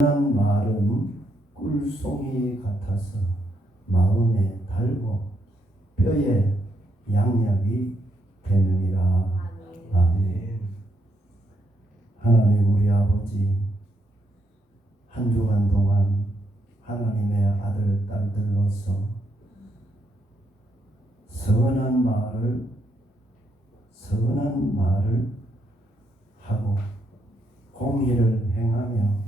한 말은 꿀송이 같아서 마음에 달고 뼈에 양약이 되느니라. 아멘. 하나님 우리 아버지, 한 주간 동안 하나님의 아들 딸들로서 선한 말을 하고 공의를 행하며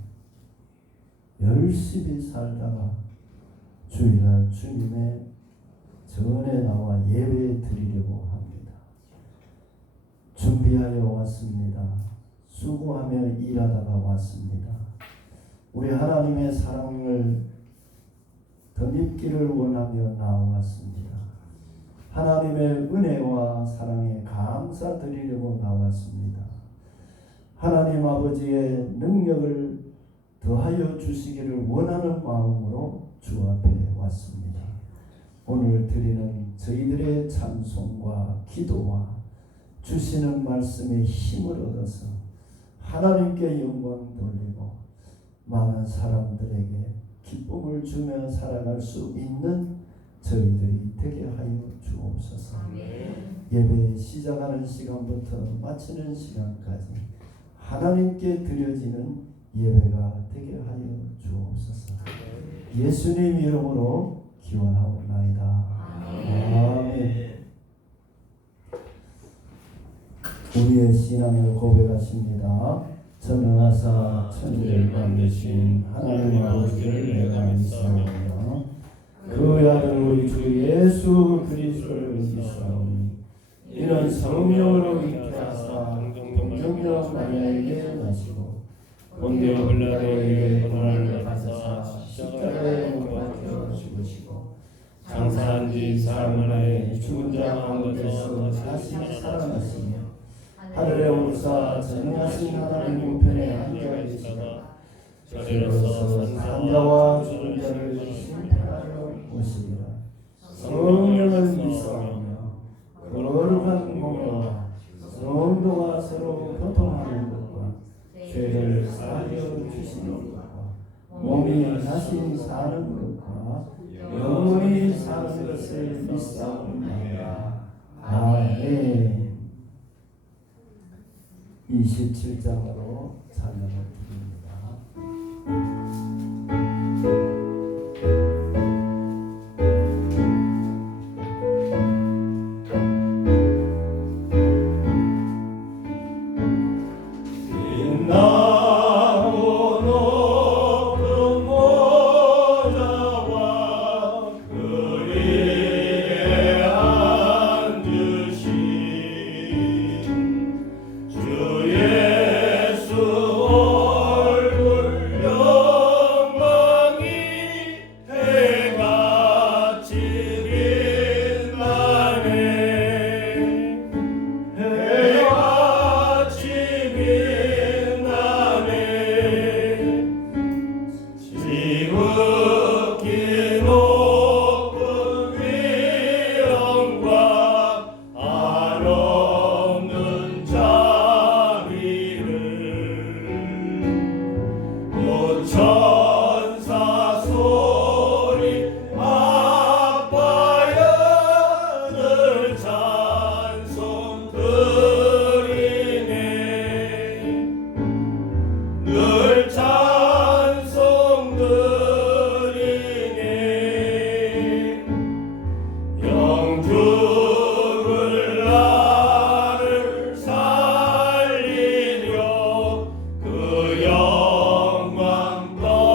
열심히 살다가 주일날 주님의 전에 나와 예배 드리려고 합니다. 준비하여 왔습니다. 수고하며 일하다가 왔습니다. 우리 하나님의 사랑을 덧입기를 원하며 나왔습니다. 하나님의 은혜와 사랑에 감사드리려고 나왔습니다. 하나님 아버지의 능력을 더하여 주시기를 원하는 마음으로 주 앞에 왔습니다. 오늘 드리는 저희들의 찬송과 기도와 주시는 말씀에 힘을 얻어서 하나님께 영광 돌리고 많은 사람들에게 기쁨을 주며 살아갈 수 있는 저희들이 되게 하여 주옵소서. 예배 시작하는 시간부터 마치는 시간까지 하나님께 드려지는 예배가 되게 하여 주옵소서. 예수님 이름으로 기원하옵나이다. 아멘. 우리의 신앙을 고백하십니다. 전능하사 천지를 만드신 하나님 아버지를 내가 믿사오며 그 아들 우리 주 예수 그리스도를 믿사오니 이는 성령으로 잉태하사 동정녀 마리아에게 나시고 본디오 빌라도에게 고난을 받으사 십자가에 못 박혀 죽으시고 장사한 지 사흘 안에 죽은 자 가운데서 다시 살아나시며 하늘에 오르사 전능하신 하나님 우편에 앉아 계시다. 저리로서 산 자와 죽은 자를 심판하러 오시리라. 성령을 믿사오며 거룩한 공로와 성도가 서로 교통하는 것과 죄를 사하여 주시는 것과 몸이 다시 사는 것과 영원히 사는 것을 믿사옵나이다. 아멘. 27장으로 찬양을 드립니다. 영광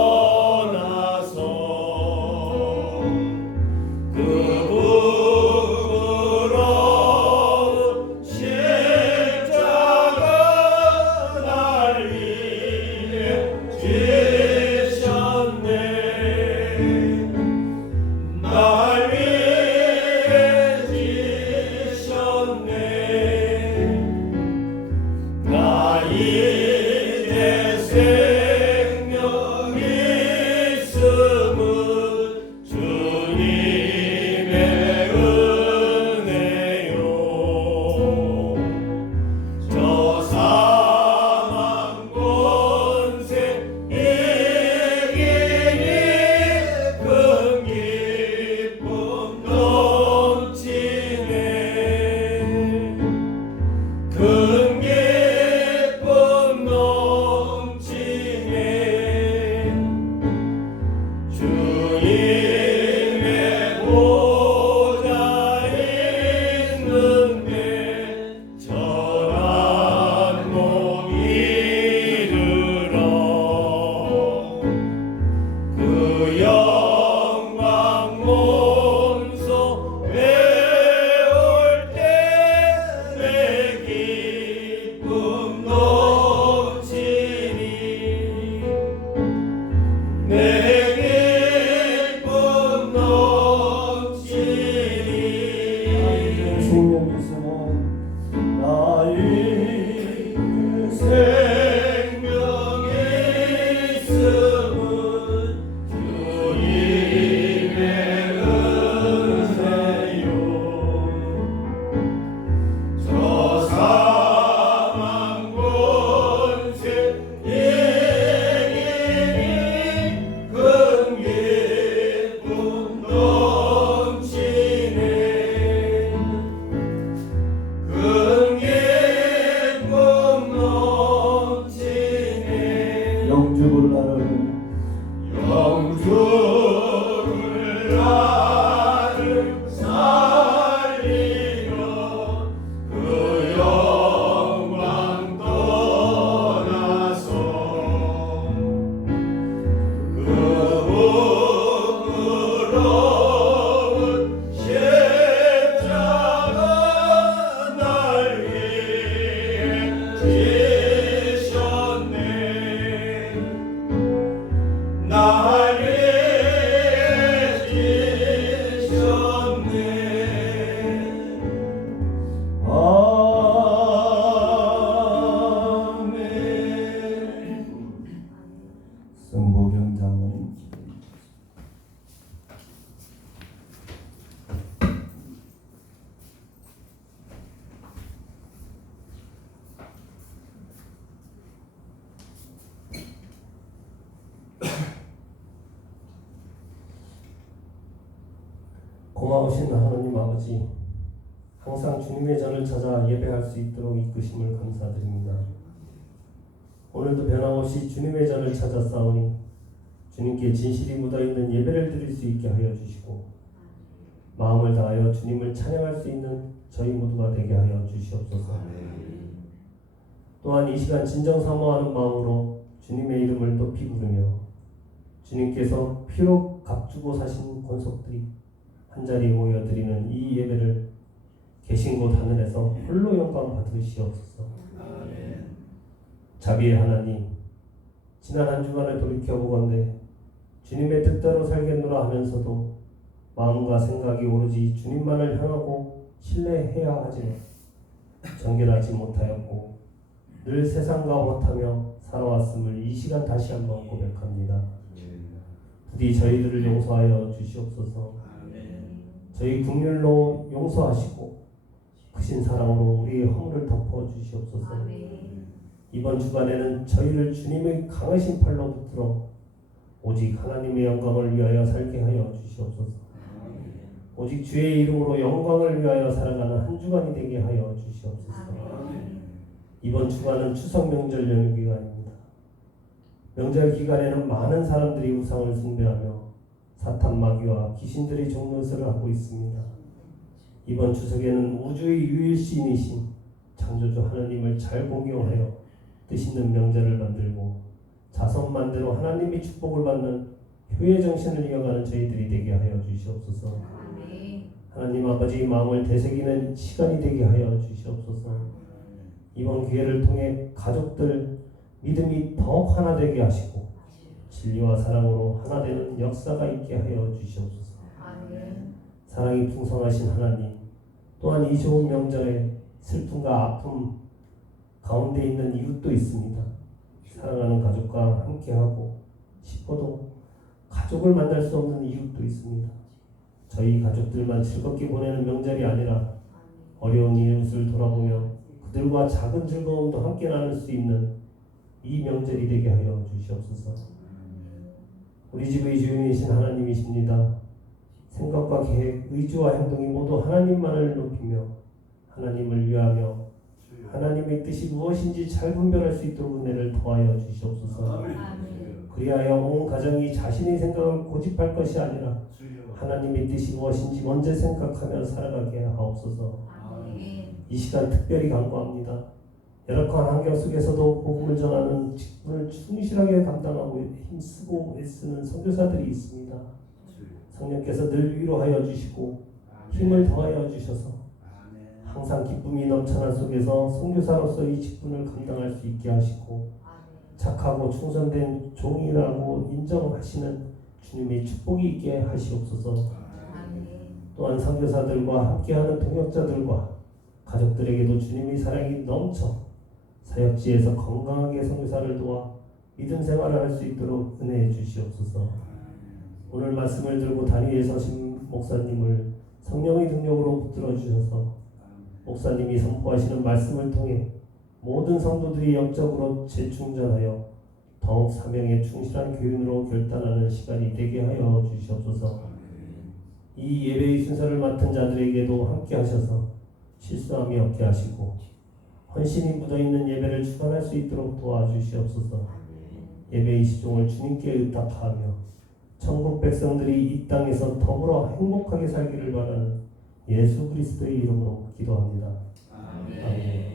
내게 복 넘치니 생명 주시는 나의 생명의 있음은 주님의 은혜요 저 사망 권세 예기니 큰 기쁨 넘치네 큰 기쁨 넘치네 영주를 나를 영주를 나를 살리며 그 영광 떠나서 그 부끄러운 십자가 날 위해 지셨네 날 위해 지셨네 아멘 성보경장은 고마우신 하나님 아버지, 항상 주님의 전을 찾아 예배할 수 있도록 이끄심을 감사드립니다. 오늘도 변함없이 주님의 전을 찾아 싸우니 주님께 진실이 묻어있는 예배를 드릴 수 있게 하여 주시고 마음을 다하여 주님을 찬양할 수 있는 저희 모두가 되게 하여 주시옵소서. 또한 이 시간 진정 사모하는 마음으로 주님의 이름을 높이 부르며 주님께서 피로 값주고 사신 권속들이 한자리에 모여 드리는 이 예배를 계신 곳 하늘에서 홀로 영광 받으시옵소서. 자비의 하나님, 지난 한 주간을 돌이켜보건대 주님의 뜻대로 살겠노라 하면서도 마음과 생각이 오로지 주님만을 향하고 신뢰해야 하지만 정결하지 못하였고 늘 세상과 못하며 살아왔음을 이 시간 다시 한번 고백합니다. 부디 저희들을 용서하여 주시옵소서. 저희 긍휼로 용서하시고 크신 사랑으로 우리의 허물을 덮어 주시옵소서. 이번 주간에는 저희를 주님의 강하신 팔로 붙들어 오직 하나님의 영광을 위하여 살게 하여 주시옵소서. 오직 주의 이름으로 영광을 위하여 살아가는 한 주간이 되게 하여 주시옵소서. 이번 주간은 추석 명절 연휴 기간입니다. 명절 기간에는 많은 사람들이 우상을 숭배하며 사탄 마귀와 귀신들이 종노릇을 하고 있습니다. 이번 추석에는 우주의 유일신이신 창조주 하나님을 잘 공경하여 뜻있는 명절을 만들고 자선만대로 하나님의 축복을 받는 효의 정신을 이어가는 저희들이 되게 하여 주시옵소서. 하나님 아버지 마음을 되새기는 시간이 되게 하여 주시옵소서. 이번 기회를 통해 가족들 믿음이 더욱 하나 되게 하시고 진리와 사랑으로 하나 되는 역사가 있게 하여 주시옵소서. 사랑이 풍성하신 하나님, 또한 이 좋은 명절에 슬픔과 아픔 가운데 있는 이웃도 있습니다. 사랑하는 가족과 함께하고 싶어도 가족을 만날 수 없는 이웃도 있습니다. 저희 가족들만 즐겁게 보내는 명절이 아니라 어려운 이웃을 돌아보며 그들과 작은 즐거움도 함께 나눌 수 있는 이 명절이 되게 하여 주시옵소서. 우리 집의 주인이신 하나님이십니다. 생각과 계획, 의지와 행동이 모두 하나님만을 높이며 하나님을 위하며 하나님의 뜻이 무엇인지 잘 분별할 수 있도록 은혜를 더하여 주시옵소서. 그리하여 온 가정이 자신의 생각을 고집할 것이 아니라 하나님의 뜻이 무엇인지 먼저 생각하며 살아가게 하옵소서. 이 시간 특별히 간구합니다. 열악한 환경 속에서도 복음을 전하는 직분을 충실하게 감당하고 힘쓰고 애쓰는 선교사들이 있습니다. 성령께서 늘 위로하여 주시고 힘을 더하여 주셔서 항상 기쁨이 넘쳐난 속에서 선교사로서 이 직분을 감당할 수 있게 하시고 착하고 충성된 종이라고 인정하시는 주님의 축복이 있게 하시옵소서. 또한 선교사들과 함께하는 동역자들과 가족들에게도 주님의 사랑이 넘쳐 사역지에서 건강하게 선교사를 도와 믿음 생활을 할 수 있도록 은혜해 주시옵소서. 오늘 말씀을 들고 다니엘 서신 목사님을 성령의 능력으로 붙들어 주셔서 목사님이 선포하시는 말씀을 통해 모든 성도들이 영적으로 재충전하여 더욱 사명에 충실한 교인으로 결단하는 시간이 되게 하여 주시옵소서. 이 예배의 순서를 맡은 자들에게도 함께 하셔서 실수함이 없게 하시고 헌신이 묻어있는 예배를 주관할 수 있도록 도와주시옵소서. 예배의 시종을 주님께 의탁하며 천국 백성들이 이 땅에서 더불어 행복하게 살기를 바라는 예수 그리스도의 이름으로 기도합니다. 아멘.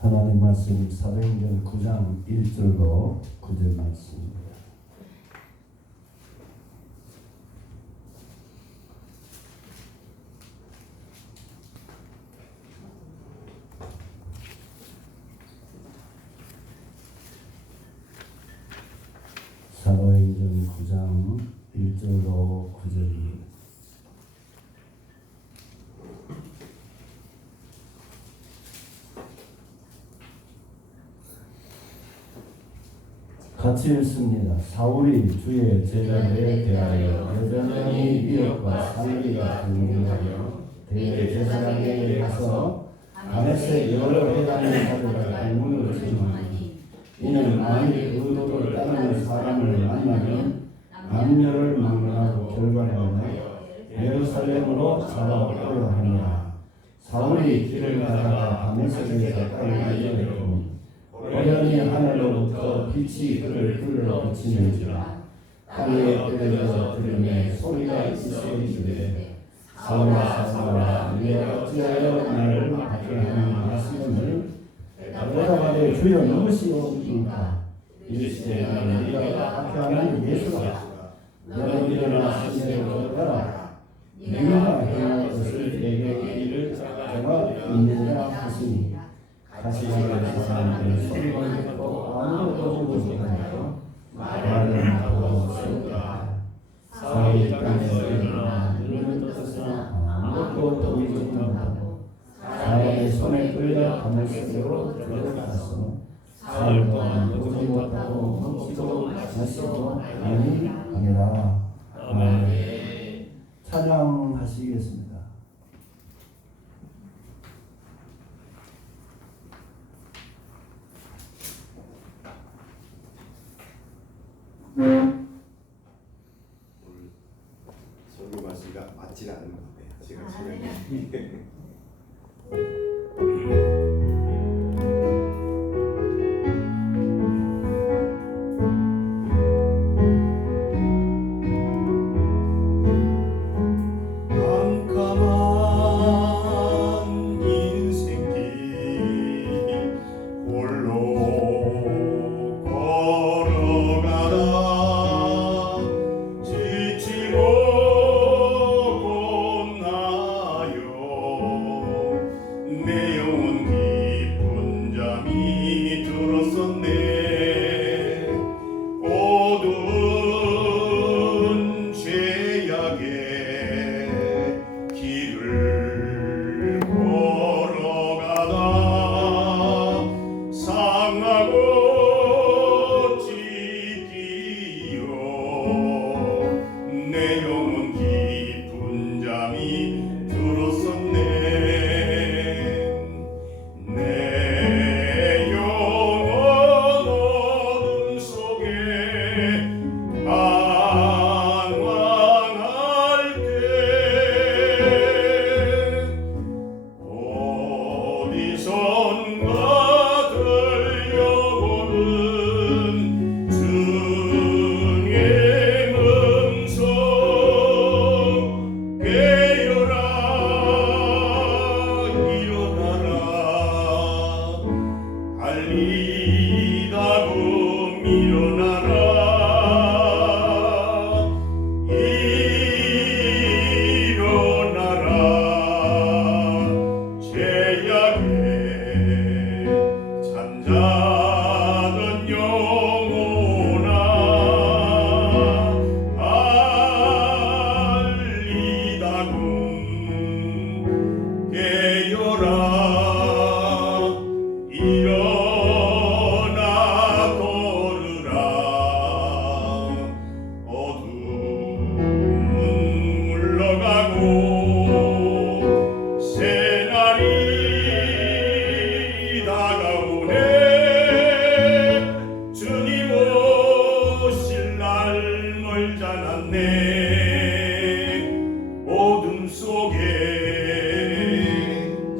하나님 말씀 사도행전 9장 1절로 9절 말씀입니다. 사도행전 9장 1절로 9절입니다. 같이 읽습니다. 사울이 주의 제자들에 대하여 여전히 미혹과 살리가 등등하여 대제사장에게 가서 다메섹 여러 회당의 자들과 의문을 질문하니 이는 만일 의도를 따르는 사람을 만나면 남녀를 막론하고 결과하여 예루살렘으로 잡아오려 하니라. 사울이 길을 가다가 다메섹에서 땅을 이어졌더니 우연히 하늘로부터 빛이 그를 불러 비치는지라. 땅에 엎드려져 들으매 소리가 있으시되 사울아 사울아 네가 어찌하여 나를 박해 하느냐 하시거늘 대답하되 주여 누구시오니까 이르시되 나는 네가 박해하는 예수라. 너는 일어나 신내로 걸어가라. 내가 행할 것을 내게 이르기를 내가 믿느니라 하시니 가시나가 사람들은 소리만 듣고 아무것도 보지 못하여 말은 하고 없었다. 사울이 땅에서 일어나 눈을 떴으나 아무것도 보이지 못하고 사울의 손에 끌려 다메섹으로 들어가서 사흘 동안 보지 못하고 먹지도 마시지도 아니하니라. 아멘. 찬양하시겠습니다. 오늘 설교 말씀가 맞지 않은 것 같아요. 제가 진행이 깜깜한 인생길 홀로 내 영혼 어둠 속에 가고 새날이 다가오네. 주님 오실 날 멀지 않았네. 어둠 속에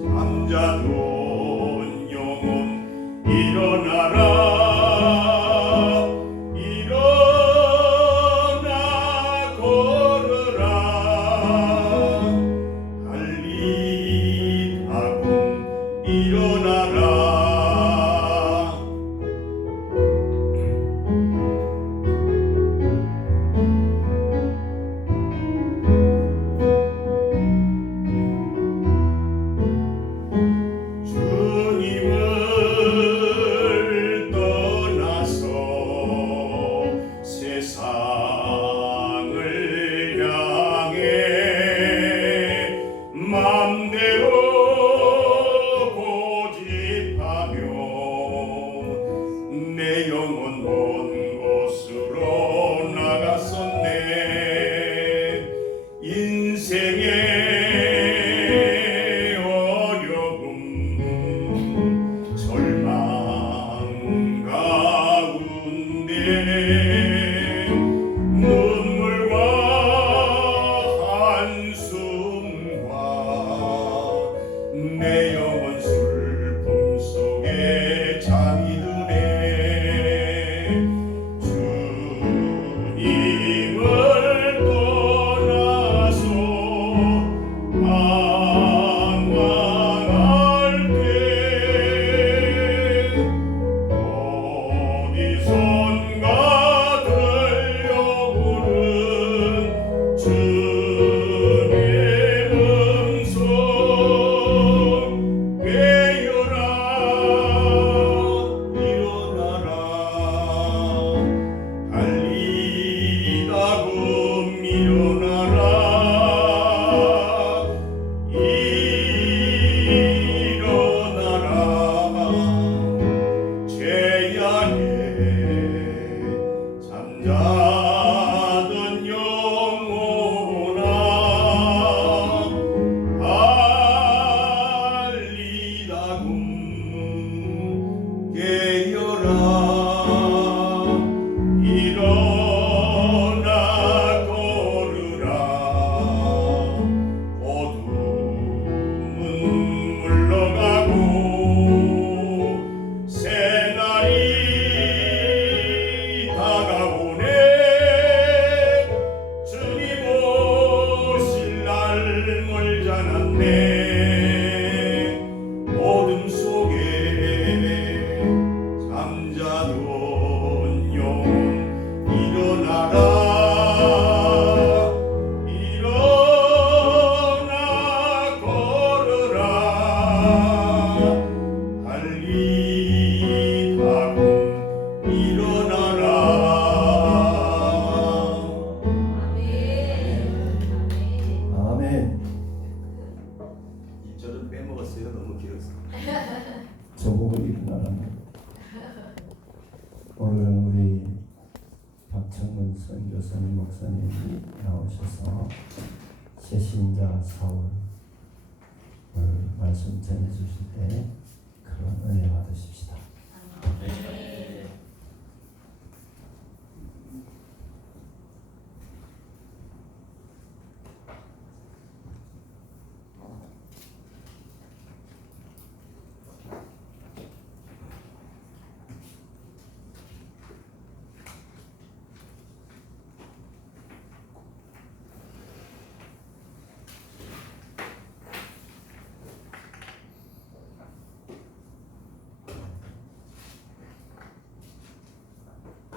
잠자던 영혼 일어나라. 일어나 걸으라. 달리다군 일어나라. 주님을 떠나서 세상을 향해 맘대로 고집하며 내 영혼 먼 곳으로 나갔었네. 인생의 어려움 절망 가운데 눈물과 한숨과 내 영혼 슬픔 속에 잠이 드네. 주님을 떠나서 방황할 때 어디선가 들려오는 주의 음성 깨어라. 일어나라. 달리다금 일어나라. 일어나라. 죄악에 잠자던 영혼아 달리다금 깨어라. 일어나 걸으라. 어둠은 물러가고 새날이 다가오네. 주님 오실 날 멀지 않았네. 어둠 속에 잠자던 영혼 일어나라. 일어나 걸으라. 달리다금 일어나라. 아멘. 이 절은 빼먹었어요. 너무 길어서. 저보고 일어나라는 오늘은 우리 박창문 선교사님 목사님이 나오셔서 새신자 사울 말씀 전해주실 때 그런 은혜 받으십시다.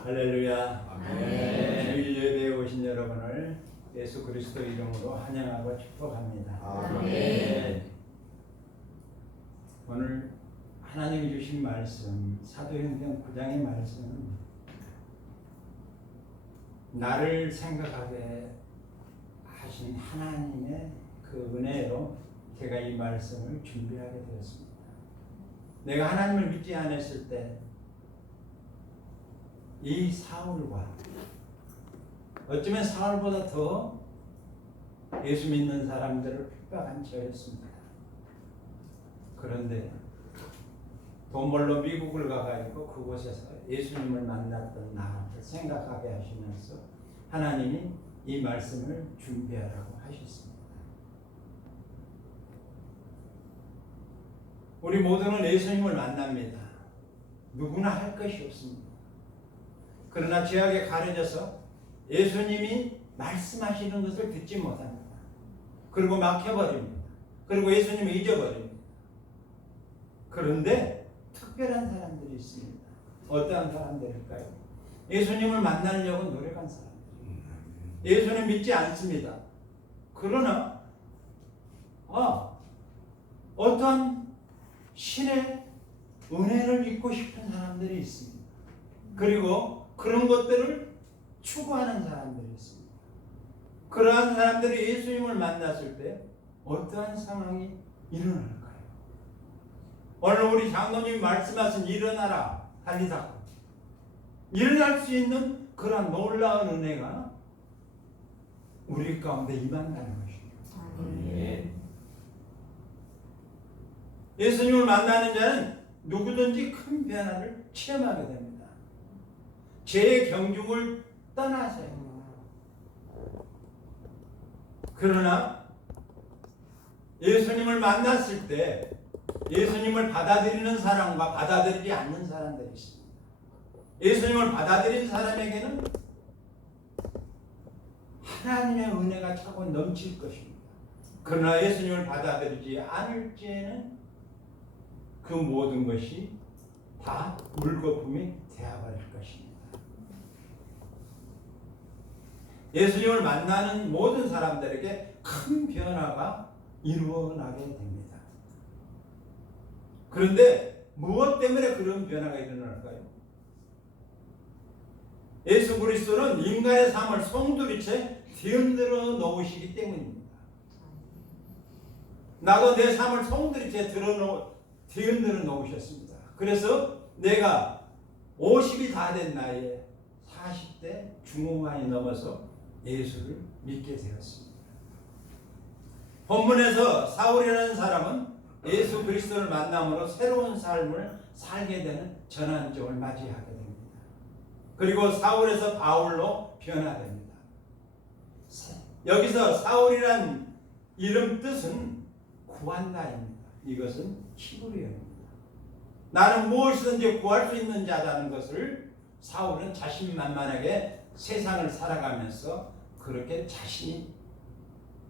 할렐루야. 아멘. 주일 예배에 오신 여러분을 예수 그리스도 이름으로 환영하고 축복합니다. 아멘. 오늘 하나님이 주신 말씀, 사도행전 9장의 말씀은 나를 생각하게 하신 하나님의 그 은혜로 제가 이 말씀을 준비하게 되었습니다. 내가 하나님을 믿지 않았을 때 이 사울과 어쩌면 사울보다 더 예수 믿는 사람들을 핍박한 처였습니다. 그런데 돈 벌러 미국을 가가지고 그곳에서 예수님을 만났던 나를 생각하게 하시면서 하나님이 이 말씀을 준비하라고 하셨습니다. 우리 모두는 예수님을 만납니다. 누구나 할 것이 없습니다. 그러나 죄악에 가려져서 예수님이 말씀하시는 것을 듣지 못합니다. 그리고 막혀버립니다. 그리고 예수님을 잊어버립니다. 그런데 특별한 사람들이 있습니다. 어떠한 사람들일까요? 예수님을 만나려고 노력한 사람들입니다. 예수님 믿지 않습니다. 그러나 어떤 신의 은혜를 믿고 싶은 사람들이 있습니다. 그리고 그런 것들을 추구하는 사람들이 있습니다. 그러한 사람들이 예수님을 만났을 때 어떠한 상황이 일어날까요? 오늘 우리 장로님이 말씀하신 일어나라 달리사 일어날 수 있는 그러한 놀라운 은혜가 우리 가운데 임한다는 것입니다. 예수님을 만나는 자는 누구든지 큰 변화를 체험하게 됩니다. 죄의 경중을 떠나서요. 그러나 예수님을 만났을 때 예수님을 받아들이는 사람과 받아들이지 않는 사람들이 있습니다. 예수님을 받아들인 사람에게는 하나님의 은혜가 차고 넘칠 것입니다. 그러나 예수님을 받아들이지 않을 때에는 그 모든 것이 다 물거품이 되어버릴 것입니다. 예수님을 만나는 모든 사람들에게 큰 변화가 이루어나게 됩니다. 그런데 무엇 때문에 그런 변화가 일어날까요? 예수 그리스도는 인간의 삶을 송두리째 뒤흔들어 놓으시기 때문입니다. 나도 내 삶을 송두리째 뒤흔들어 놓으셨습니다. 그래서 내가 50이 다 된 나이에 40대 중후반이 넘어서 예수를 믿게 되었습니다. 본문에서 사울이라는 사람은 예수 그리스도를 만남으로 새로운 삶을 살게 되는 전환점을 맞이하게 됩니다. 그리고 사울에서 바울로 변화됩니다. 여기서 사울이란 이름 뜻은 구한다입니다. 이것은 히브리어입니다. 나는 무엇이든지 구할 수 있는 자라는 것을 사울은 자신만만하게 세상을 살아가면서 그렇게 자신이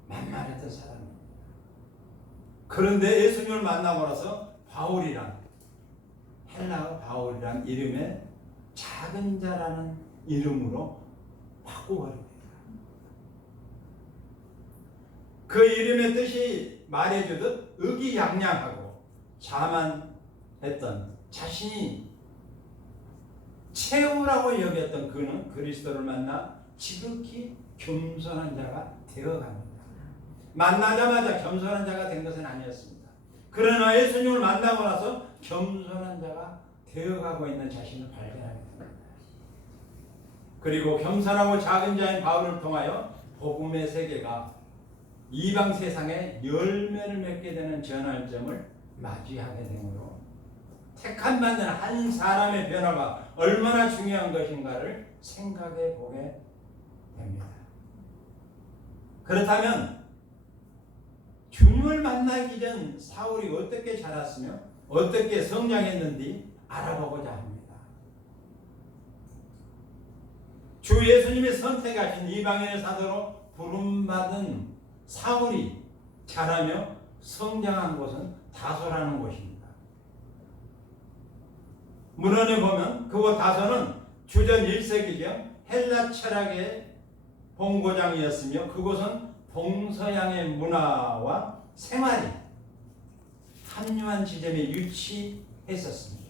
만만했던 사람입니다. 그런데 예수님을 만나고 나서 바울이란 헬라어 바울이란 이름에 작은 자라는 이름으로 바꿔버립니다. 그 이름의 뜻이 말해주듯 의기양양하고 자만했던 자신이 최후라고 여겼던 그는 그리스도를 만나 지극히 겸손한 자가 되어갑니다. 만나자마자 겸손한 자가 된 것은 아니었습니다. 그러나 예수님을 만나고 나서 겸손한 자가 되어가고 있는 자신을 발견하게 됩니다. 그리고 겸손하고 작은 자인 바울을 통하여 복음의 세계가 이방 세상에 열매를 맺게 되는 전환점을 맞이하게 되므로 택함받는 한 사람의 변화가 얼마나 중요한 것인가를 생각해 보게 됩니다. 그렇다면 주님을 만나기 전 사울이 어떻게 자랐으며 어떻게 성장했는지 알아보고자 합니다. 주 예수님이 선택하신 이방인의 사도로 부름받은 사울이 자라며 성장한 곳은 다소라는 곳입니다. 문헌에 보면 그곳 다소는 주전 1세기경 헬라 철학의 본고장이었으며 그곳은 동서양의 문화와 생활이 합류한 지점에 위치했었습니다.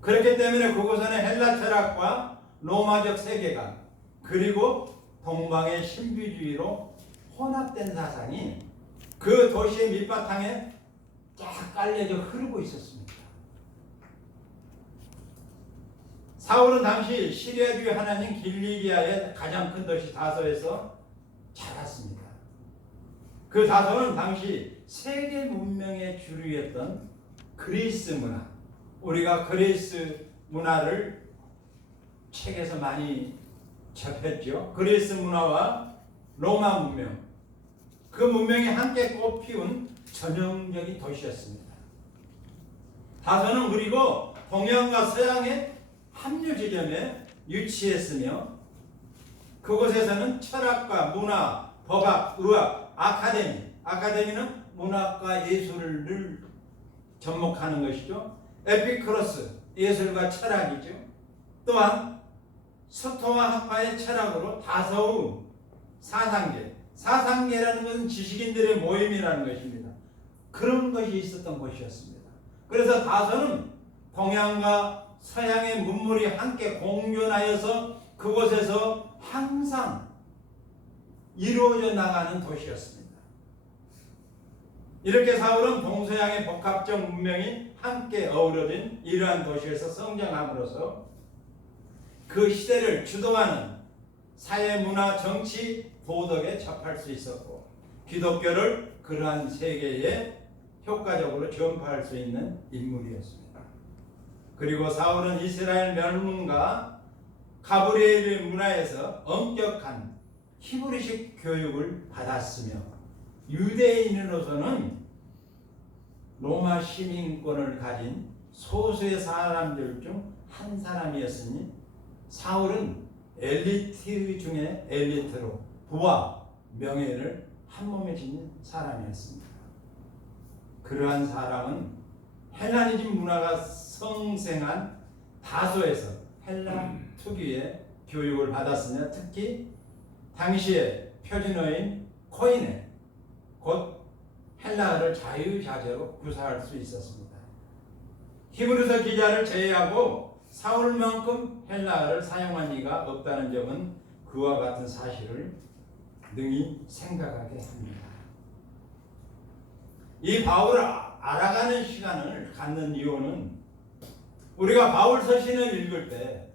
그렇기 때문에 그곳에는 헬라 철학과 로마적 세계관 그리고 동방의 신비주의로 혼합된 사상이 그 도시의 밑바탕에 쫙 깔려져 흐르고 있었습니다. 사울은 당시 시리아 주 하나님 길리기아의 가장 큰 도시 다소에서 자랐습니다. 그 다소는 당시 세계 문명의 주류였던 그리스 문화, 우리가 그리스 문화를 책에서 많이 접했죠. 그리스 문화와 로마 문명, 그 문명이 함께 꽃피운 전형적인 도시였습니다. 다소는 그리고 동양과 서양의 합류 지점에 위치했으며 그곳에서는 철학과 문화, 법학, 의학, 아카데미는 문학과 예술을 접목하는 것이죠. 에피크로스, 예술과 철학이죠. 또한 스토아 학파의 철학으로 다서운 사상계라는 것은 지식인들의 모임이라는 것입니다. 그런 것이 있었던 곳이었습니다. 그래서 다소는 동양과 서양의 문물이 함께 공존하여서 그곳에서 항상 이루어져 나가는 도시였습니다. 이렇게 사울은 동서양의 복합적 문명이 함께 어우러진 이러한 도시에서 성장함으로써 그 시대를 주도하는 사회, 문화, 정치, 도덕에 접할 수 있었고 기독교를 그러한 세계에 효과적으로 전파할 수 있는 인물이었습니다. 그리고 사울은 이스라엘 멸문과 가브리엘의 문화에서 엄격한 히브리식 교육을 받았으며 유대인으로서는 로마 시민권을 가진 소수의 사람들 중 한 사람이었으니 사울은 엘리트 중에 엘리트로 부와 명예를 한 몸에 지닌 사람이었습니다. 그러한 사람은 헬라니즘 문화가 성생한 다소에서 헬라 특유의 교육을 받았으며 특히 당시의 표준어인 코이네, 곧 헬라어를 자유자재로 구사할 수 있었습니다. 히브리서 기자를 제외하고 사울만큼 헬라어를 사용한 이가 없다는 점은 그와 같은 사실을 능히 생각하게 합니다. 이 바울을 알아가는 시간을 갖는 이유는 우리가 바울 서신을 읽을 때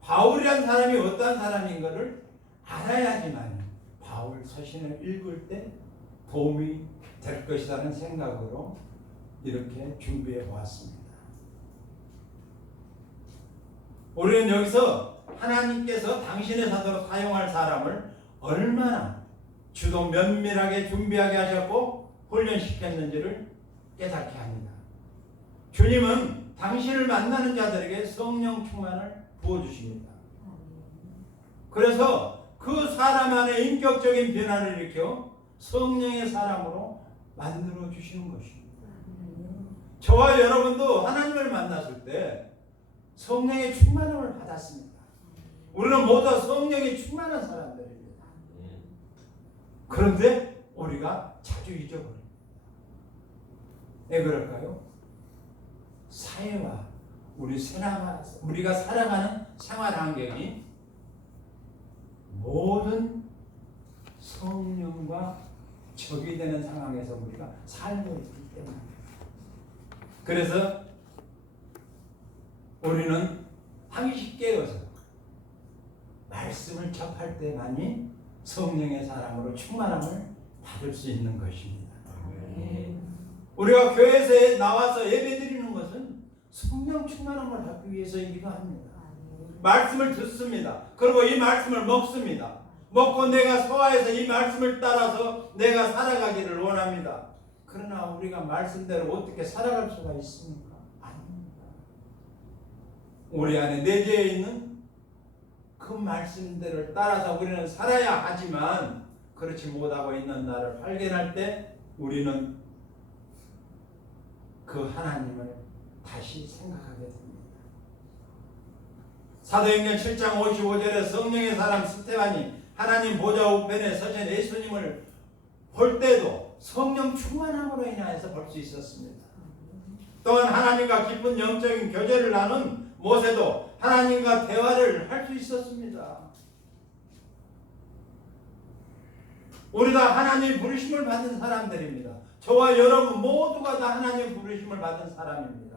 바울이란 사람이 어떤 사람인 것을 알아야지만 바울 서신을 읽을 때 도움이 될 것이라는 생각으로 이렇게 준비해 보았습니다. 우리는 여기서 하나님께서 당신의 사도로 사용할 사람을 얼마나 주도 면밀하게 준비하게 하셨고 훈련시켰는지를 깨닫게 합니다. 주님은 당신을 만나는 자들에게 성령 충만을 부어주십니다. 그래서 그 사람 안에 인격적인 변화를 일으켜 성령의 사람으로 만들어 주시는 것입니다. 저와 여러분도 하나님을 만났을 때 성령의 충만함을 받았습니다. 우리는 모두 성령의 충만한 사람들입니다. 그런데 우리가 자주 잊어버립니다. 왜 그럴까요? 사회와 우리가 살아가는 생활 환경이 모든 성령과 적이 되는 상황에서 우리가 살고 있기 때문입니다. 그래서 우리는 항시 깨어서 말씀을 접할 때만이 성령의 사람으로 충만함을 받을 수 있는 것입니다. 우리가 교회에서 나와서 예배드리는 것은 성령 충만함을 받기 위해서이기도 합니다. 말씀을 듣습니다. 그리고 이 말씀을 먹습니다. 먹고 내가 소화해서 이 말씀을 따라서 내가 살아가기를 원합니다. 그러나 우리가 말씀대로 어떻게 살아갈 수가 있습니까? 아닙니다. 우리 안에 내재해 있는 그 말씀대로 따라서 우리는 살아야 하지만 그렇지 못하고 있는 나를 발견할 때 우리는 그 하나님을 다시 생각하게 됩니다. 사도행전 7장 55절에 성령의 사람 스테반이 하나님 보좌 우편에 서신 예수님을 볼 때도 성령 충만함으로 인하여서 볼 수 있었습니다. 또한 하나님과 깊은 영적인 교제를 나눈 모세도 하나님과 대화를 할 수 있었습니다. 우리 다 하나님 부르심을 받은 사람들입니다. 저와 여러분 모두가 다 하나님 부르심을 받은 사람입니다.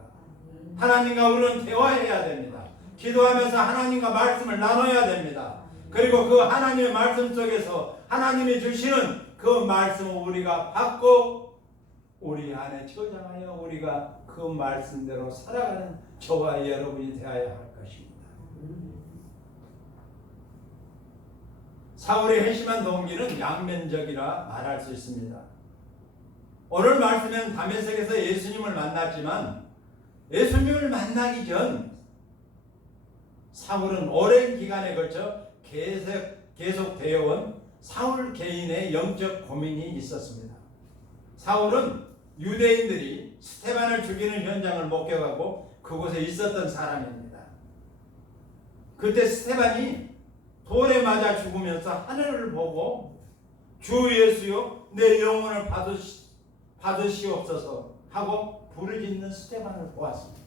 하나님과 우리는 대화해야 됩니다. 기도하면서 하나님과 말씀을 나눠야 됩니다. 그리고 그 하나님의 말씀 속에서 하나님이 주시는 그 말씀을 우리가 받고 우리 안에 저장하여 우리가 그 말씀대로 살아가는 저와 여러분이 되어야 할 것입니다. 사울의 회심한 동기는 양면적이라 말할 수 있습니다. 오늘 말씀은 다메섹에서 예수님을 만났지만 예수님을 만나기 전 사울은 오랜 기간에 걸쳐 계속 되어온 사울 개인의 영적 고민이 있었습니다. 사울은 유대인들이 스테반을 죽이는 현장을 목격하고 그곳에 있었던 사람입니다. 그때 스테반이 돌에 맞아 죽으면서 하늘을 보고 주 예수여 내 영혼을 받으시옵소서 하고 부르짖는 스테반을 보았습니다.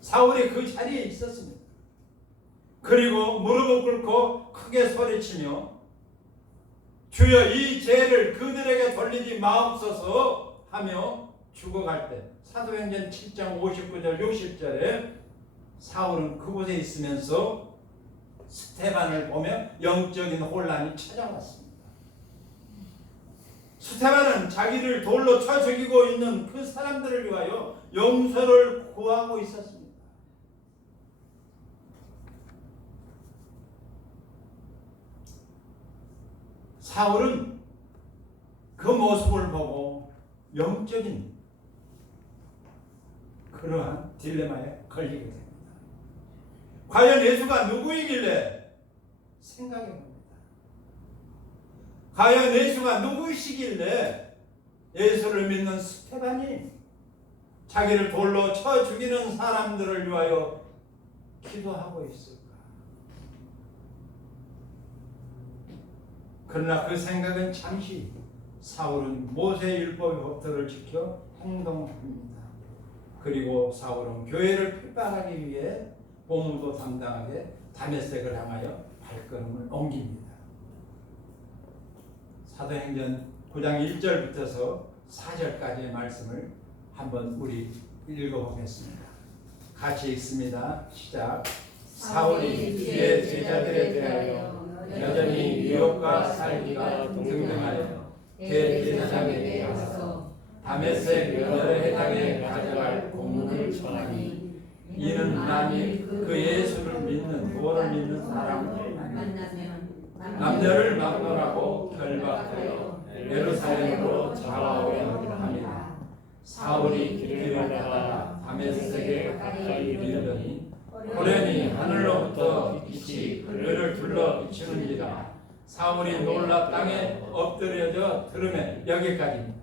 사울이 그 자리에 있었습니다. 그리고 무릎을 꿇고 크게 소리치며 주여 이 죄를 그들에게 돌리지 마옵소서 하며 죽어갈 때 사도행전 7장 59절 60절에 사울은 그곳에 있으면서 스테반을 보며 영적인 혼란이 찾아왔습니다. 스테반은 자기를 돌로 쳐 죽이고 있는 그 사람들을 위하여 용서를 구하고 있었습니다. 사울은 그 모습을 보고 영적인 그러한 딜레마에 걸리게 됩니다. 과연 예수가 누구이길래 생각해 봅니다. 과연 예수가 누구이시길래 예수를 믿는 스테반이 자기를 돌로 쳐 죽이는 사람들을 위하여 기도하고 있을까? 그러나 그 생각은 잠시 사울은 모세율법의 법도를 지켜 행동합니다. 그리고 사울은 교회를 핍박하기 위해 보무도 담당하게 다메섹을 향하여 발걸음을 옮깁니다. 사도행전 9장 1절부터서 4절까지의 말씀을 한번 우리 읽어보겠습니다. 같이 읽습니다. 시작. 사울이 주의 제자들에 대하여 여전히 유혹과 살기가 등등하여 대제사장에게 가서 다메섹 여러 해당에 가져갈 공문을 전하니 이는 만일 그 예수를 믿는 구원을 믿는 사람을 만나면 남녀를 막론하고 결박하여 예루살렘으로 잡아오려 합니다. 사울이 길을 가다가 다메섹에 가까이 이르더니 호련히 하늘로부터 빛이 그를 둘러 비추는지라. 사울이 놀라 땅에 엎드려져 들으매. 여기까지입니다.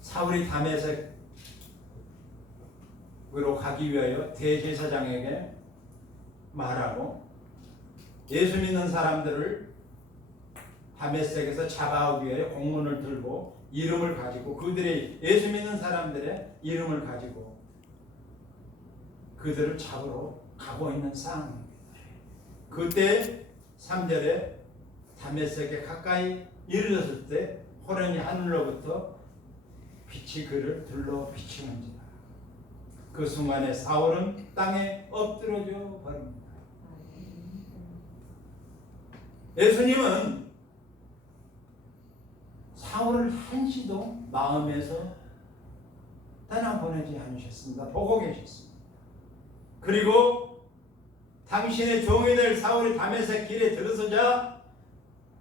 사울이 다메섹으로 가기 위하여 대제사장에게 말하고 예수 믿는 사람들을 다메섹에서 잡아오기 위하여 공문을 들고 이름을 가지고 그들의 예수 믿는 사람들의 이름을 가지고 그들을 잡으러 가고 있는 상황입니다. 그때 3절에 다메섹에 가까이 이르렀을 때 호련히 하늘로부터 빛이 그를 둘러 비추는지라. 그 순간에 사울은 땅에 엎드러져 버립니다. 예수님은 사울을 한시도 마음에서 떠나보내지 않으셨습니다. 보고 계셨습니다. 그리고 당신의 종이 될 사울이 다메섹 길에 들어서자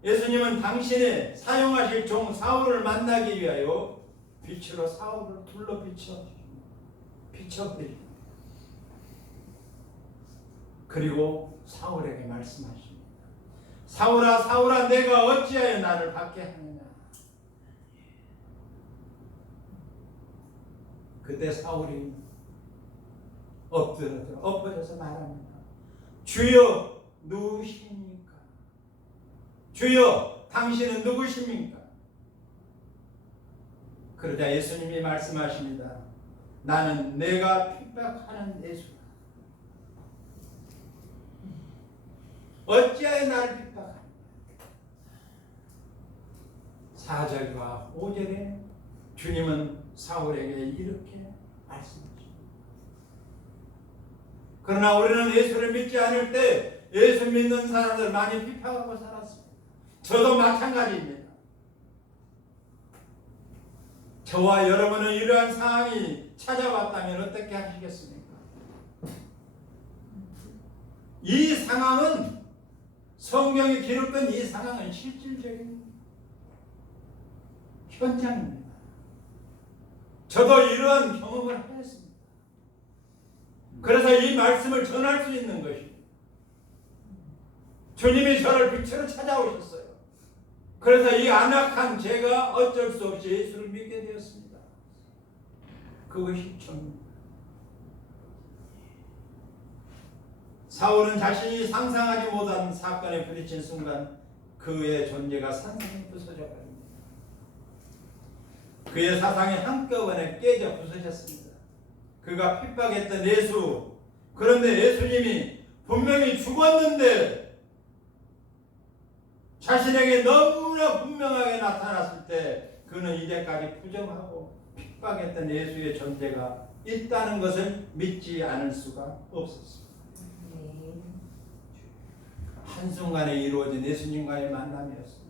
예수님은 당신의 사용하실 종 사울을 만나기 위하여 빛으로 사울을 둘러 비춰버립니다. 그리고 사울에게 말씀하십니다. 사울아 사울아 내가 어찌하여 나를 받게 하느냐. 그때 사울이 엎어져서 말합니다. 주여 누구십니까? 주여 당신은 누구십니까? 그러자 예수님이 말씀하십니다. 나는 내가 핍박하는 예수다. 어찌하여 나를 핍박하느냐. 4절과 5절에 주님은 사울에게 이렇게 말씀하십니다. 그러나 우리는 예수를 믿지 않을 때 예수 믿는 사람들 많이 비판하고 살았습니다. 저도 마찬가지입니다. 저와 여러분은 이러한 상황이 찾아왔다면 어떻게 하시겠습니까? 이 상황은 성경에 기록된 이 상황은 실질적인 현장입니다. 저도 이러한 경험을 했습니다. 그래서 이 말씀을 전할 수 있는 것입니다. 주님이 저를 빛으로 찾아오셨어요. 그래서 이 안악한 제가 어쩔 수 없이 예수를 믿게 되었습니다. 그것이 전입니다. 사울은 자신이 상상하지 못한 사건에 부딪힌 순간 그의 존재가 산산이 부서져 버립니다. 그의 사상이 한꺼번에 깨져 부서졌습니다. 그가 핍박했던 예수, 그런데 예수님이 분명히 죽었는데 자신에게 너무나 분명하게 나타났을 때 그는 이제까지 부정하고 핍박했던 예수의 존재가 있다는 것을 믿지 않을 수가 없었습니다. 한순간에 이루어진 예수님과의 만남이었습니다.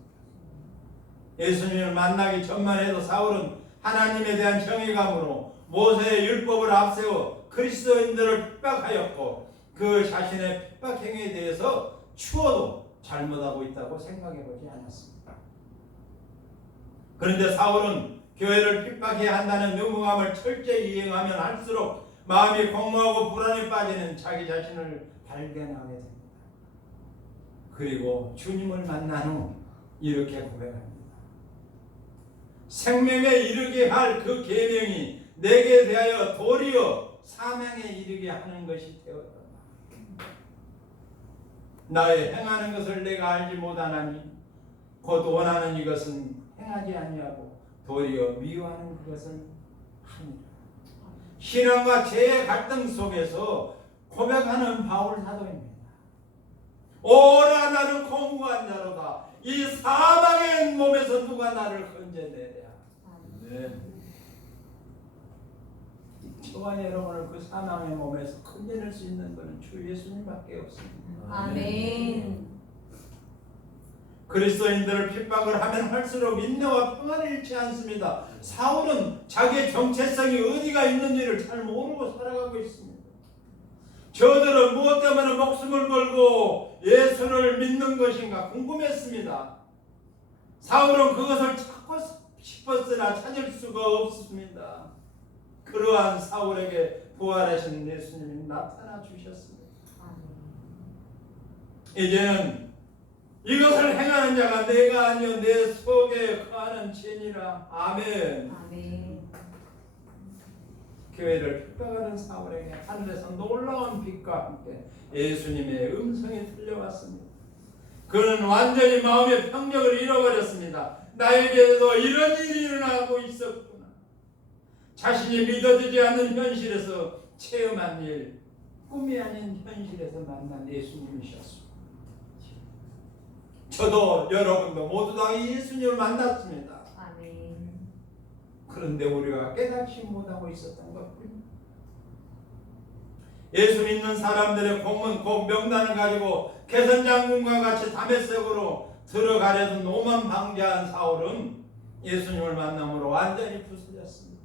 예수님을 만나기 전만 해도 사울은 하나님에 대한 정의감으로 모세의 율법을 앞세워 그리스도인들을 핍박하였고 그 자신의 핍박 행위에 대해서 추워도 잘못하고 있다고 생각해 보지 않았습니다. 그런데 사울은 교회를 핍박해야 한다는 의무감을 철저히 이행하면 할수록 마음이 공허하고 불안에 빠지는 자기 자신을 발견하게 됩니다. 그리고 주님을 만난 후 이렇게 고백합니다. 생명에 이르게 할 그 계명이 내게 대하여 도리어 사망에 이르게 하는 것이 되었다. 나의 행하는 것을 내가 알지 못하나니 곧 원하는 이것은 행하지 아니하고 도리어 미워하는 그것을 하니라. 신앙과 죄의 갈등 속에서 고백하는 바울 사도입니다. 오라 나는 공고한 자로다. 이 사망의 몸에서 누가 나를 건져내랴. 네. 저와 여러분을 그 사망의 몸에서 건져낼 수 있는 것은 주 예수님밖에 없습니다. 아멘. 그리스도인들을 핍박을 하면 할수록 인내와 평안을 잃지 않습니다. 사울은 자기의 정체성이 어디가 있는지를 잘 모르고 살아가고 있습니다. 저들은 무엇 때문에 목숨을 걸고 예수를 믿는 것인가 궁금했습니다. 사울은 그것을 찾고 싶었으나 찾을 수가 없습니다. 그러한 사울에게 부활하신 예수님이 나타나 주셨습니다. 이제는 이것을 행하는 자가 내가 아니요 내 속에 거하는 죄니라. 아멘. 아멘. 교회를 핍박하는 사울에게 하늘에서 놀라운 빛과 함께 예수님의 음성이 들려왔습니다. 그는 완전히 마음의 평정을 잃어버렸습니다. 나에게도 이런 일이 일어나고 있었구나. 자신이 믿어지지 않는 현실에서 체험한 일, 꿈이 아닌 현실에서 만난 예수님이셨습니다. 저도 여러분도 모두 다 예수님을 만났습니다. 아멘. 그런데 우리가 깨닫지 못하고 있었던 것뿐입니다. 예수 믿는 사람들의 공은 곧 명단을 가지고 개선장군과 같이 다메섹으로 들어가려던 오만 방자한 사울은 예수님을 만남으로 완전히 부서졌습니다.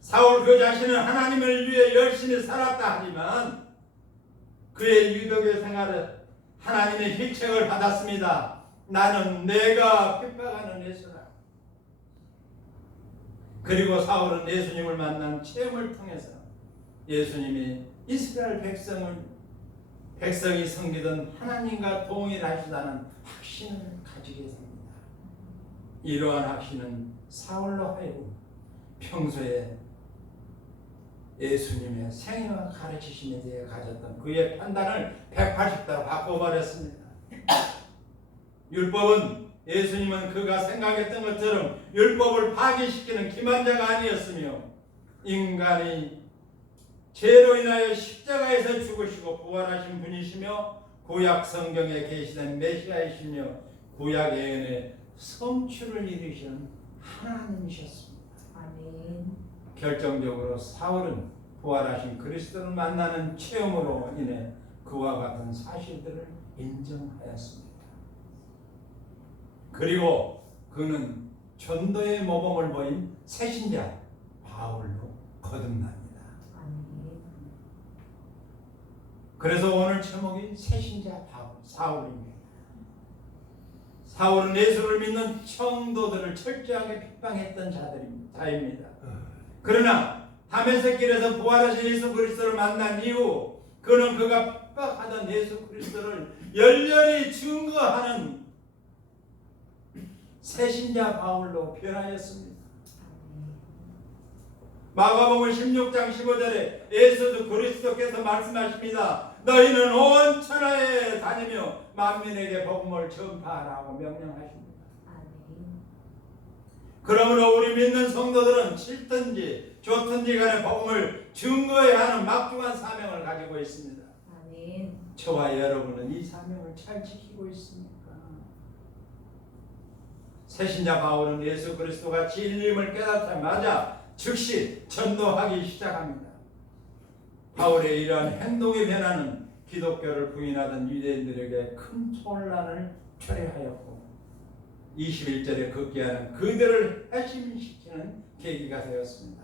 사울 그 자신은 하나님을 위해 열심히 살았다 하지만 그의 유독의 생활은 하나님의 힐책을 받았습니다. 나는 내가 핍박하는 예수라. 그리고 사울은 예수님을 만난 체험을 통해서 예수님이 이스라엘 백성이 섬기던 하나님과 동일하시다는 확신을 가지게 됩니다. 이러한 확신은 사울로 하여금 평소에 예수님의 생애와 가르치심에 대해 가졌던 그의 판단을 180도로 바꿔버렸습니다. 율법은 예수님은 그가 생각했던 것처럼 율법을 파기시키는 기만자가 아니었으며 인간이 죄로 인하여 십자가에서 죽으시고 부활하신 분이시며 구약 성경에 계시된 메시아이시며 구약의 은혜 성취를 이루시는 하나님이셨습니다. 아멘. 결정적으로 사울은 부활하신 그리스도를 만나는 체험으로 인해 그와 같은 사실들을 인정하였습니다. 그리고 그는 전도의 모범을 보인 새신자 바울로 거듭납니다. 아멘. 그래서 오늘 제목이 새신자 바울, 사울입니다. 사울은 예수를 믿는 성도들을 철저하게 핍박했던 자입니다. 그러나 다메섹 길에서 부활하신 예수 그리스도를 만난 이후 그는 그가 핍박하던 예수 그리스도를 열렬히 증거하는 새신자 바울로 변하였습니다. 마가복음 16장 15절에 예수 그리스도께서 말씀하십니다. 너희는 온 천하에 다니며 만민에게 복음을 전파하라고 명령하십니다. 아멘. 그러므로 우리 믿는 성도들은 싫든지 좋든지 간에 복음을 증거해야 하는 막중한 사명을 가지고 있습니다. 아멘. 저와 여러분은 이 사명을 잘 지키고 있습니까? 새신자 바울은 예수 그리스도가 진리임을 깨닫자마자 즉시 전도하기 시작합니다. 바울의 이러한 행동의 변화는 기독교를 부인하던 유대인들에게 큰 혼란을 초래하였고 21절에 급기야는 그들을 해심시키는 계기가 되었습니다.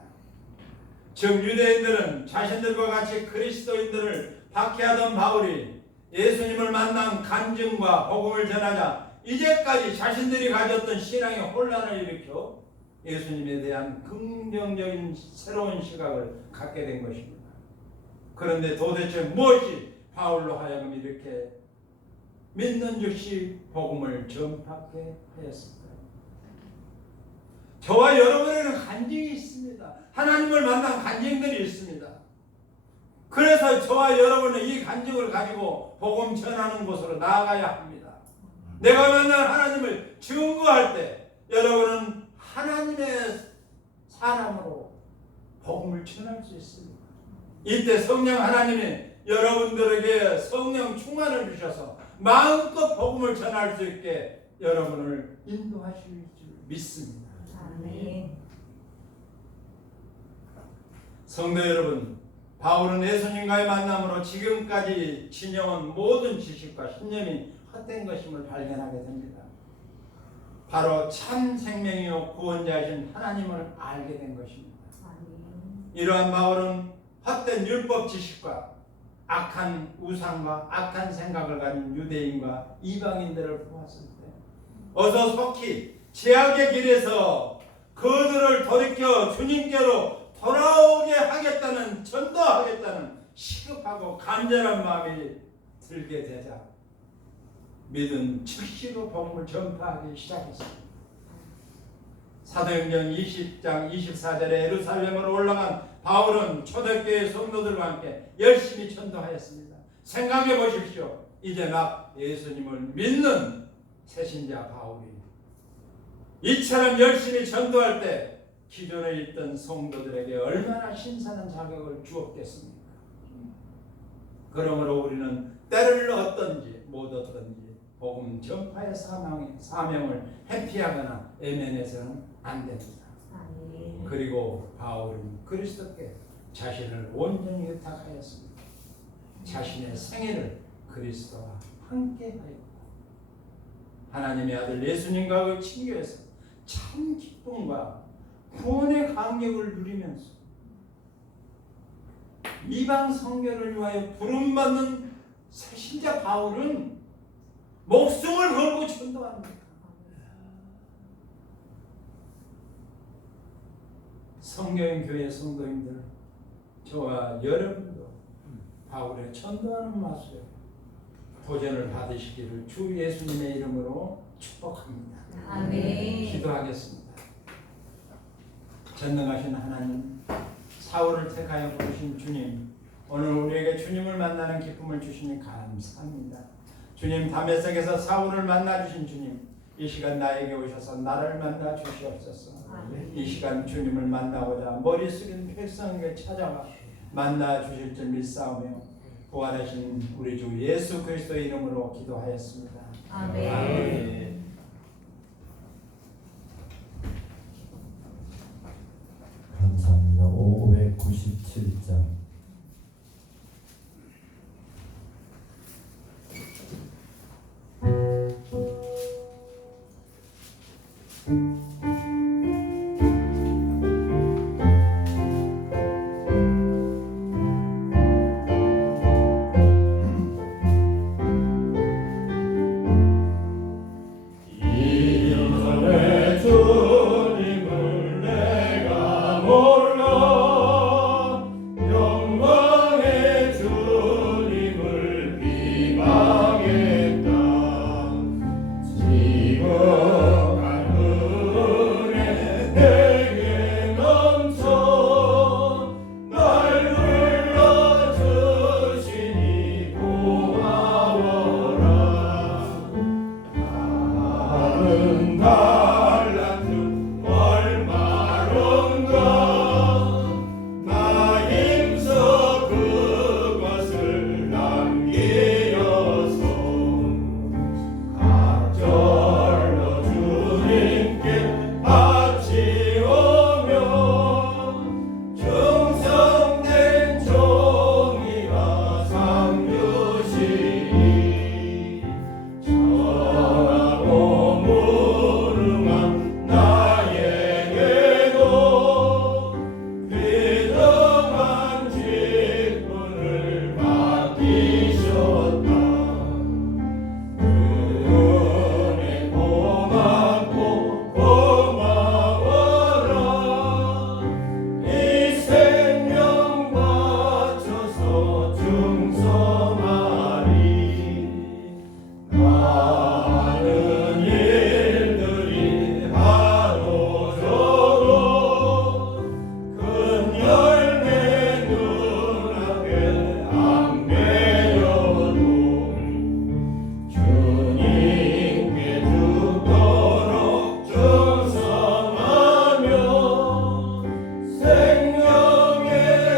즉 유대인들은 자신들과 같이 그리스도인들을 박해하던 바울이 예수님을 만난 간증과 복음을 전하자 이제까지 자신들이 가졌던 신앙의 혼란을 일으켜 예수님에 대한 긍정적인 새로운 시각을 갖게 된 것입니다. 그런데 도대체 무엇이 바울로 하여금 이렇게 믿는 즉시 복음을 전파하게 하였을까요? 저와 여러분에게는 간증이 있습니다. 하나님을 만난 간증들이 있습니다. 그래서 저와 여러분은 이 간증을 가지고 복음 전하는 곳으로 나아가야 합니다. 내가 만난 하나님을 증거할 때 여러분은 하나님의 사람으로 복음을 전할 수 있습니다. 이때 성령 하나님이 여러분들에게 성령 충만을 주셔서 마음껏 복음을 전할 수 있게 여러분을 인도하실 줄 믿습니다. 아멘. 성도 여러분, 바울은 예수님과의 만남으로 지금까지 지녀온 모든 지식과 신념이 헛된 것임을 발견하게 됩니다. 바로 참 생명이요 구원자이신 하나님을 알게 된 것입니다. 아멘. 이러한 바울은 헛된 율법 지식과 악한 우상과 악한 생각을 가진 유대인과 이방인들을 보았을 때 어서 속히 제약의 길에서 그들을 돌이켜 주님께로 돌아오게 하겠다는, 전도하겠다는 시급하고 간절한 마음이 들게 되자 믿은 즉시로 복음을 전파하기 시작했습니다. 사도행전 20장 24절에 예루살렘으로 올라간 바울은 초대교회 성도들과 함께 열심히 전도하였습니다. 생각해 보십시오. 이제 막 예수님을 믿는 새신자 바울이 이처럼 열심히 전도할 때 기존에 있던 성도들에게 얼마나 신선한 자격을 주었겠습니까? 그러므로 우리는 때를 얻든지 못 얻든지 복음 전파의 사명을 회피하거나 애면해서는 안 됩니다. 아멘. 그리고 바울은 그리스도께 자신을 온전히 의탁하였습니다. 자신의 생애를 그리스도와 함께 하였고 하나님의 아들 예수님과 그 친교에서 참 기쁨과 구원의 감격을 누리면서 이방 성결을 위하여 부름받는 새신자 바울은 목숨을 걸고 전도합니다. 성경인 교회 성도님들, 저와 여러분도 바울의 전도하는 맛에 도전을 받으시기를 주 예수님의 이름으로 축복합니다. 아멘. 기도하겠습니다. 전능하신 하나님, 사울을 택하여 부르신 주님, 오늘 우리에게 주님을 만나는 기쁨을 주시니 감사합니다. 주님, 다메섹에서 사울을 만나 주신 주님, 이 시간 나에게 오셔서 나를 만나 주시옵소서. 이 시간 주님을 만나고자 머리 숙인 백성에게 찾아와 만나 주실 줄 믿사오며 부활하신 우리 주 예수 그리스도의 이름으로 기도하였습니다. 아멘. 아멘. 감사합니다. 597장 이전에 주님을 내가 몰라 영광의 주님을 비방했다. 지극한 은혜 내게 넘쳐 날 불러주시니 고마워라. 다른 달란트 얼마론가 나 힘써 그것을 남기어서 각절로 주님께 바치오며 충성된 종이라 상주시니 전하고 무능한 나에게도 귀중한 직분을 맡기셨다. 그 은혜 고맙고 고마워라. 이 생명 바쳐서 충성하리. 많은 일들이 하루저로 큰 열매 눈앞에 안 매여도 주님께 죽도록 충성하며 생명의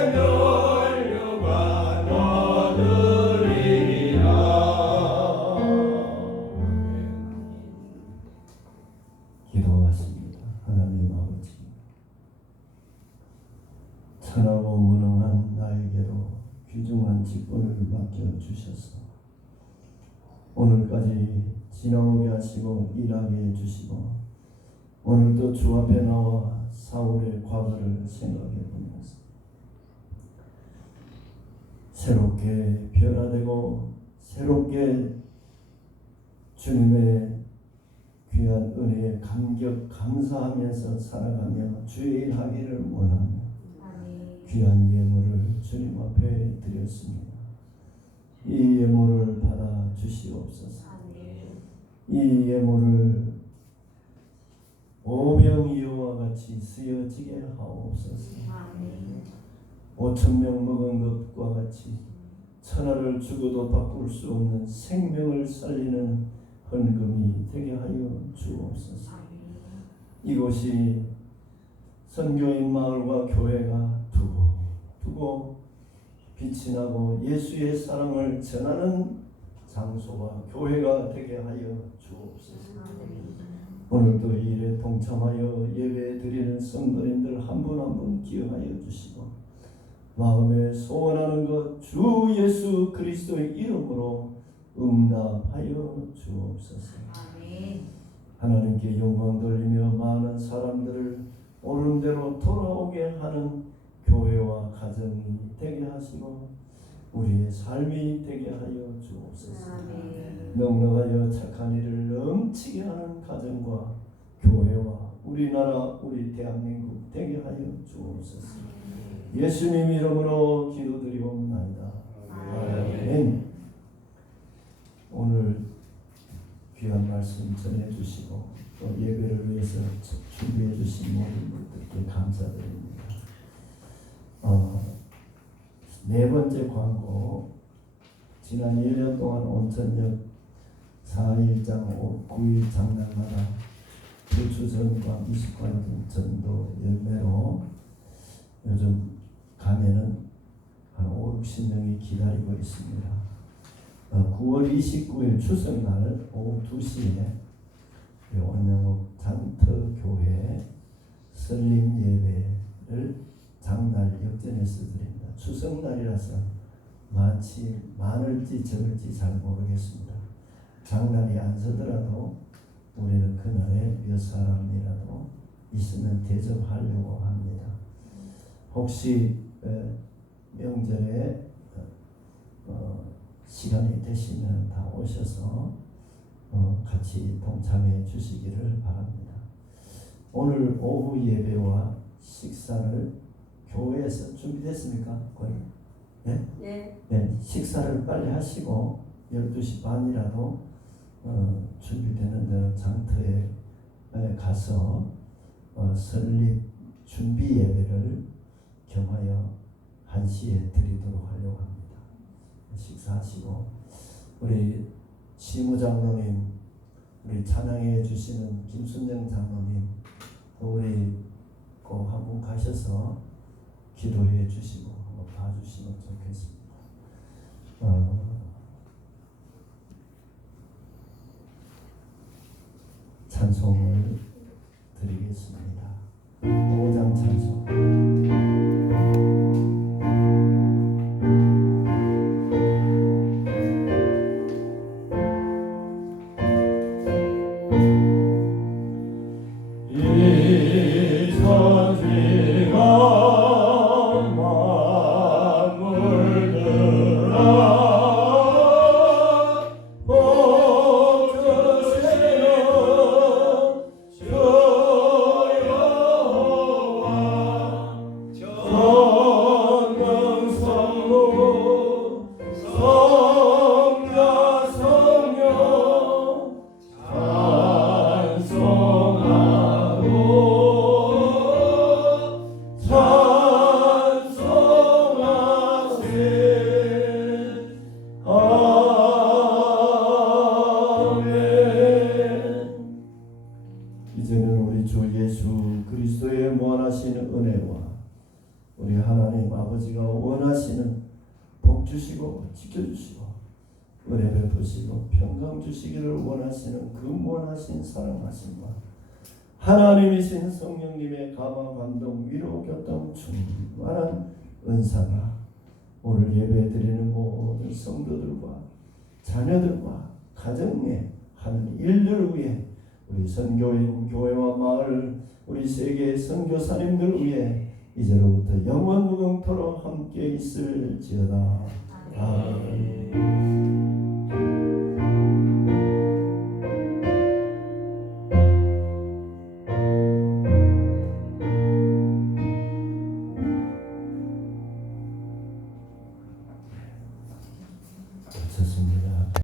면류관 얻으리라. 기도하십니다. 하나님 아버지, 선하고 무능한 나에게도 귀중한 직분을 맡겨주셔서 오늘까지 지나오게 하시고 일하게 해주시고 오늘도 주 앞에 나와 사울의 과거를 생각해 보면서 새롭게 변화되고 새롭게 주님의 귀한 은혜에 감격 감사하면서 살아가며 주의 일 하기를 원하며 아멘. 귀한 예물을 주님 앞에 드렸습니다. 이 예물을 받아 주시옵소서. 아멘. 이 예물을 오병이어와 같이 쓰여지게 하옵소서. 아멘. 5,000명 먹은 것과 같이 천하를 주고도 바꿀 수 없는 생명을 살리는 헌금이 되게 하여 주옵소서. 이곳이 선교인 마을과 교회가 두고 빛이 나고 예수의 사랑을 전하는 장소와 교회가 되게 하여 주옵소서. 오늘도 이 일에 동참하여 예배 드리는 성도님들 한 분 한 분 기억하여 주시고 마음에 소원하는 것 주 예수 그리스도의 이름으로 응답하여 주옵소서. 아멘. 하나님께 영광 돌리며 많은 사람들을 옳은 대로 돌아오게 하는 교회와 가정이 되게 하시고 우리의 삶이 되게 하여 주옵소서. 아멘. 넉넉하여 착한 일을 넘치게 하는 가정과 교회와 우리나라 우리 대한민국 되게 하여 주옵소서. 예수님 이름으로 기도드리옵나이다. 아멘. 오늘 귀한 말씀 전해주시고 또 예배를 위해서 준비해 주신 모든 분들께 감사드립니다. 네 번째 광고, 지난 1년 동안 온천역 4일장 9일 장날마다 부추전과 미숫가루 전도 열매로 요즘 가면은 한 5, 60명이 기다리고 있습니다. 9월 29일 추석날 오후 2시에 원영옥 장터교회 설립 예배를 장날 역전해서 드립니다. 추석날이라서 마치 많을지 적을지 잘 모르겠습니다. 장날이 안 서더라도 우리는 그날에 몇 사람이라도 있으면 대접하려고 합니다. 혹시 명절에 시간이 되시면 다 오셔서 같이 동참해 주시기를 바랍니다. 오늘 오후 예배와 식사를 교회에서 준비됐습니까? 거의? 네? 네. 식사를 빨리 하시고 12시 반이라도 준비되는 데는 장터에 가서 설립 준비 예배를 겸하여 1시에 드리도록 하려고 합니다. 식사하시고 우리 시무장로님, 우리 찬양해 주시는 김순영 장로님, 또 우리 꼭 한번 가셔서 기도해 주시고 한번 봐주시면 좋겠습니다. 찬송을 드리겠습니다. 5장 찬송. 이 천지가 만물들아 복 주시는 주 여호와 전능성부 성자 성령 찬송하고 찬송하세 아멘. 이제는 우리 주 예수 그리스도의 무한하신 은혜와 우리 하나님 아버지가 원하시는 복 주시고 지켜주시고 은혜 베푸시고 평강 주시기를 원하시는 그 무한하신 사랑하심과 하나님이신 성령님의 감화 감동 위로 교통 충만한 은사가 오늘 예배드리는 모든 성도들과 자녀들과 가정에 하는 일들 위해 우리 선교인 교회와 마을 우리 세계 선교사님들 위해 이제로부터 영원 무궁토록 함께 있을지어다. 아멘.